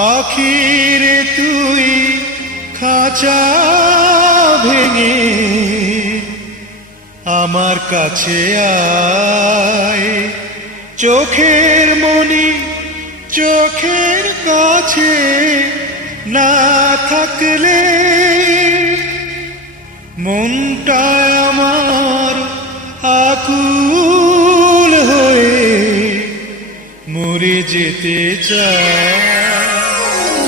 পাখিরে তুই খাঁচা ভেঙে আমার কাছে আয়। চোখের মনি চোখের কাছে না থাকলে মনটা আমার আকুল হয়ে মরে যেতে চায়।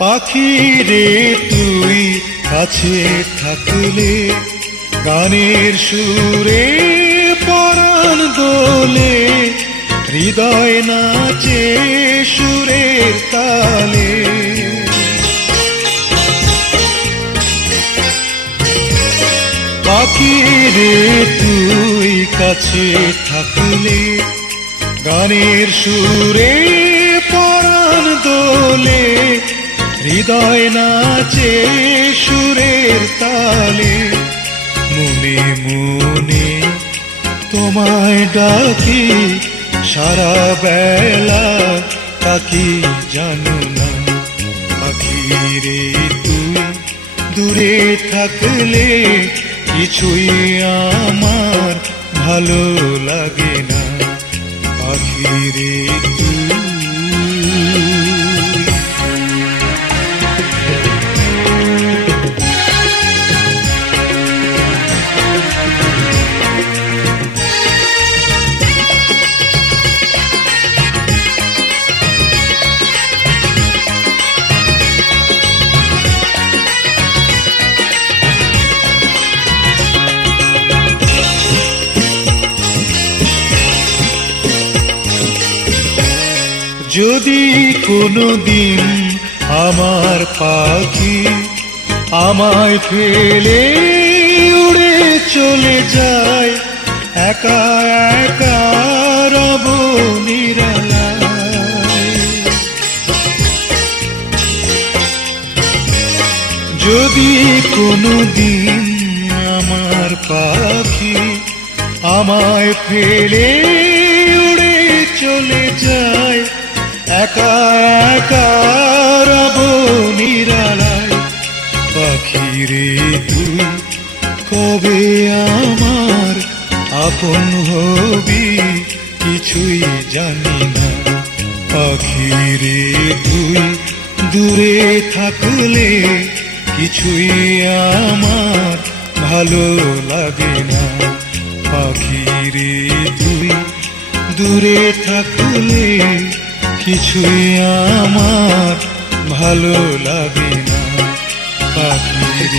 পাখি রে তুই কাছে থাকলে, গানের সুরে পরাণ দোলে, হৃদয় নাচে সুরের তালে। পাখি রে তুই কাছে থাকলে, গানের সুরে পরাণ দোলে হৃদয় নাচে সুরের তালে, মনে মনে তোমায় ডাকি, সারা বেলা তাকি জানো না। আখিরে তুই দূরে থাকলে কিছুই আমার ভালো লাগে না। আখিরে তুই যদি কোনো দিন আমার পাখি আমায় ফেলে উড়ে চলে যায়, একা একা রব নিরালায়। যদি কোনো দিন আমার পাখি আমায় ফেলে উড়ে চলে যায় একা একা রব নিরালায়। পাখিরে তুই, কবে আমার আপন হবি কিছুই জানি না। পাখিরে তুই, দূরে থাকলে কিছুই আমার ভালো লাগে না। পাখিরে তুই, দূরে থাকলে কিছুই আমার ভালো লাগে না পাখির